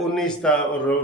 19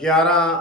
11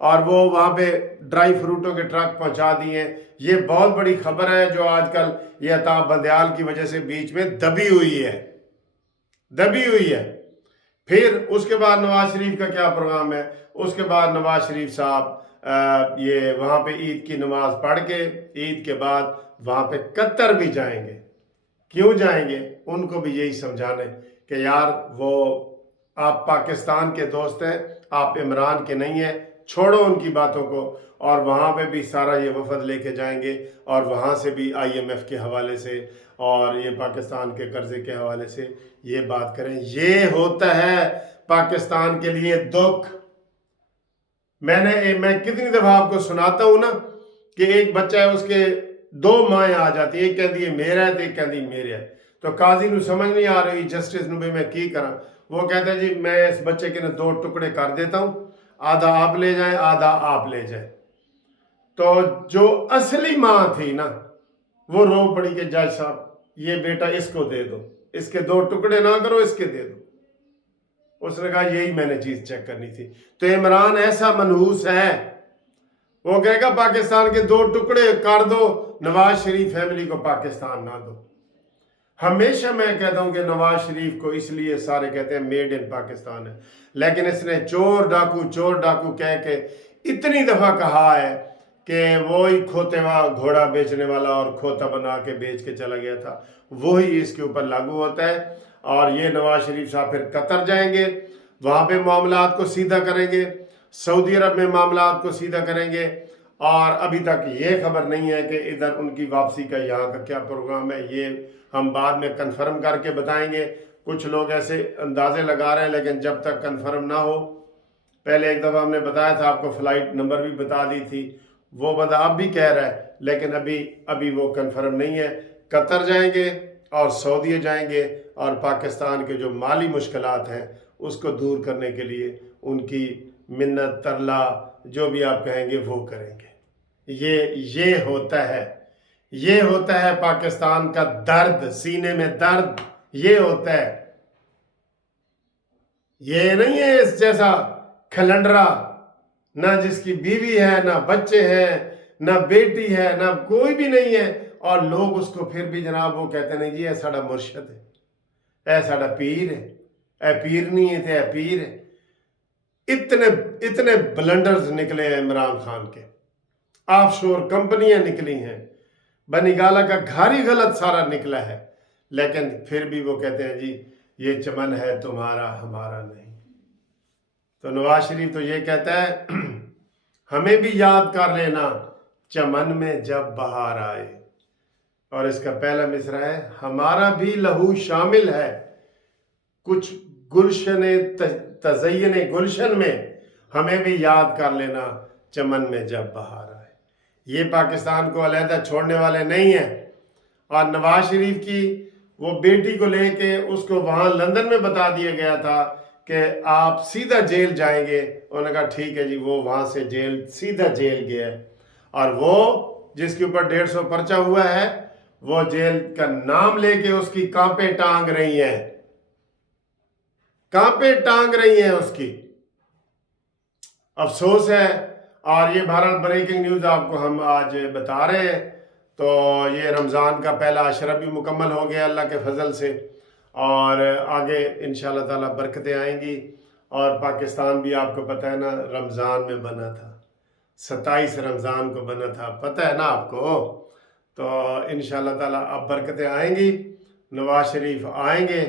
اور وہ وہاں پہ ڈرائی فروٹوں کے ٹرک پہنچا دیے ہیں۔ یہ بہت بڑی خبر ہے جو آج کل یہ عطا بندیال کی وجہ سے بیچ میں دبی ہوئی ہے۔ پھر اس کے بعد نواز شریف کا کیا پروگرام ہے؟ اس کے بعد نواز شریف صاحب یہ وہاں پہ عید کی نماز پڑھ کے عید کے بعد وہاں پہ قطر بھی جائیں گے۔ کیوں جائیں گے؟ ان کو بھی یہی سمجھانے کہ یار وہ آپ پاکستان کے دوست ہیں، آپ عمران کے نہیں ہیں، چھوڑو ان کی باتوں کو۔ اور وہاں پہ بھی سارا یہ وفد لے کے جائیں گے اور وہاں سے بھی IMF کے حوالے سے اور یہ پاکستان کے قرضے کے حوالے سے یہ بات کریں۔ یہ ہوتا ہے پاکستان کے لیے دکھ۔ میں کتنی دفعہ آپ کو سناتا ہوں نا کہ ایک بچہ ہے، اس کے 2 مائیں آ جاتی ہیں، ایک کہتی ہے میرا ہے تو ایک کہتی میرے ہے۔ تو قاضی نو سمجھ نہیں آ رہی، جسٹس نو بھی میں کی کرا، وہ کہتا ہے جی میں اس بچے کے 2 ٹکڑے کر دیتا ہوں، آدھا آپ لے جائیں آدھا آپ لے جائیں۔ تو جو اصلی ماں تھی نا وہ رو پڑی کہ جج صاحب یہ بیٹا اس کو دے دو، اس کے 2 ٹکڑے نہ کرو، اس کے دے دو۔ اس نے کہا یہی میں نے چیز چیک کرنی تھی۔ تو عمران ایسا منحوس ہے، وہ کہے گا پاکستان کے 2 ٹکڑے کر دو، نواز شریف فیملی کو پاکستان نہ دو۔ ہمیشہ میں کہتا ہوں کہ نواز شریف کو اس لیے سارے کہتے ہیں میڈ ان پاکستان ہے، لیکن اس نے چور ڈاکو کہہ کے اتنی دفعہ کہا ہے کہ وہی کھوتے ہوا گھوڑا بیچنے والا اور کھوتا بنا کے بیچ کے چلا گیا تھا، وہی اس کے اوپر لاگو ہوتا ہے۔ اور یہ نواز شریف صاحب پھر قطر جائیں گے، وہاں پہ معاملات کو سیدھا کریں گے، سعودی عرب میں معاملات کو سیدھا کریں گے، اور ابھی تک یہ خبر نہیں ہے کہ ادھر ان کی واپسی کا یہاں کا کیا پروگرام ہے۔ یہ ہم بعد میں کنفرم کر کے بتائیں گے۔ کچھ لوگ ایسے اندازے لگا رہے ہیں، لیکن جب تک کنفرم نہ ہو، پہلے ایک دفعہ ہم نے بتایا تھا آپ کو، فلائٹ نمبر بھی بتا دی تھی، وہ بندہ اب بھی کہہ رہا ہے، لیکن ابھی وہ کنفرم نہیں ہے۔ قطر جائیں گے اور سعودیہ جائیں گے، اور پاکستان کے جو مالی مشکلات ہیں اس کو دور کرنے کے لیے ان کی منت ترلا جو بھی آپ کہیں گے وہ کریں گے۔ یہ ہوتا ہے پاکستان کا درد، سینے میں درد یہ ہوتا ہے۔ یہ نہیں ہے اس جیسا کھلنڈرا، نہ جس کی بیوی ہے، نہ بچے ہیں، نہ بیٹی ہے، نہ کوئی بھی نہیں ہے، اور لوگ اس کو پھر بھی جناب وہ کہتے نہیں جی اے ساڑا مرشد ہے، اے ساڑا پیر ہے، اے پیر نہیں ہے تے اے پیر ہے۔ اتنے بلنڈرز نکلے ہیں عمران خان کے، آف شور کمپنیاں نکلی ہیں، بنی گالا کا گھر ہی غلط سارا نکلا ہے، لیکن پھر بھی وہ کہتے ہیں جی یہ چمن ہے تمہارا ہمارا نہیں۔ تو نواز شریف تو یہ کہتا ہے ہمیں بھی یاد کر لینا چمن میں جب بہار آئے، اور اس کا پہلا مصرع ہے ہمارا بھی لہو شامل ہے کچھ گلشن تزین گلشن میں، ہمیں بھی یاد کر لینا چمن میں جب بہار آئے۔ یہ پاکستان کو علیحدہ چھوڑنے والے نہیں ہیں۔ اور نواز شریف کی وہ بیٹی کو لے کے اس کو وہاں لندن میں بتا دیا گیا تھا کہ آپ سیدھا جیل جائیں گے، انہوں نے کہا ٹھیک ہے جی، وہ وہاں سے سیدھا جیل گیا ہے، اور وہ جس کے اوپر 150 پرچہ ہوا ہے وہ جیل کا نام لے کے اس کی کانپیں ٹانگ رہی ہیں اس کی۔ افسوس ہے۔ اور یہ بہرحال بریکنگ نیوز آپ کو ہم آج بتا رہے ہیں۔ تو یہ رمضان کا پہلا عشرہ بھی مکمل ہو گیا اللہ کے فضل سے، اور آگے انشاءاللہ تعالی برکتیں آئیں گی۔ اور پاکستان بھی آپ کو پتہ ہے نا رمضان میں بنا تھا، 27 رمضان کو بنا تھا، پتہ ہے نا آپ کو۔ تو انشاءاللہ تعالی اب برکتیں آئیں گی، نواز شریف آئیں گے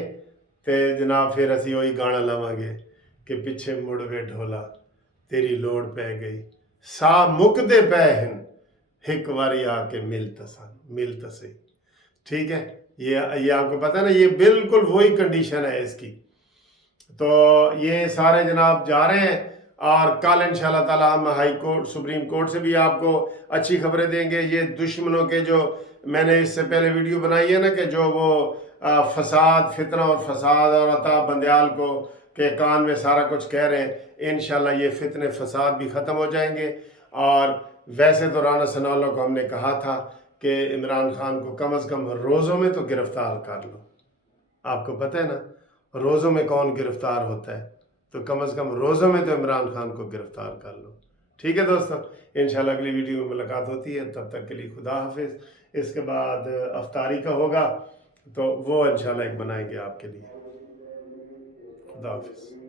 تے جناب پھر اسی وہی گانا لواں گے کہ پیچھے مڑ وے ڈھولا تیری لوڑ پہ گئی، سا مکدے پہ ہن ایک واری آ کے ملتا سی۔ ٹھیک ہے، یہ آپ کو پتہ ہے نا، یہ بالکل وہی کنڈیشن ہے اس کی۔ تو یہ سارے جناب جا رہے ہیں، اور کل انشاءاللہ تعالی ہم ہائی کورٹ سپریم کورٹ سے بھی آپ کو اچھی خبریں دیں گے۔ یہ دشمنوں کے جو میں نے اس سے پہلے ویڈیو بنائی ہے نا کہ جو وہ فساد، فتنہ اور فساد اور عطا بندیال کو کے کان میں سارا کچھ کہہ رہے ہیں، انشاءاللہ یہ فتنے فساد بھی ختم ہو جائیں گے۔ اور ویسے تو رانا ثناءاللہ کو ہم نے کہا تھا کہ عمران خان کو کم از کم روزوں میں تو گرفتار کر لو۔ آپ کو پتہ ہے نا روزوں میں کون گرفتار ہوتا ہے، تو کم از کم روزوں میں تو عمران خان کو گرفتار کر لو۔ ٹھیک ہے دوستوں، انشاءاللہ اگلی ویڈیو میں ملاقات ہوتی ہے، تب تک کے لیے خدا حافظ۔ اس کے بعد افطاری کا ہوگا تو وہ انشاءاللہ ایک بنائیں گے آپ کے لیے۔ خدا حافظ۔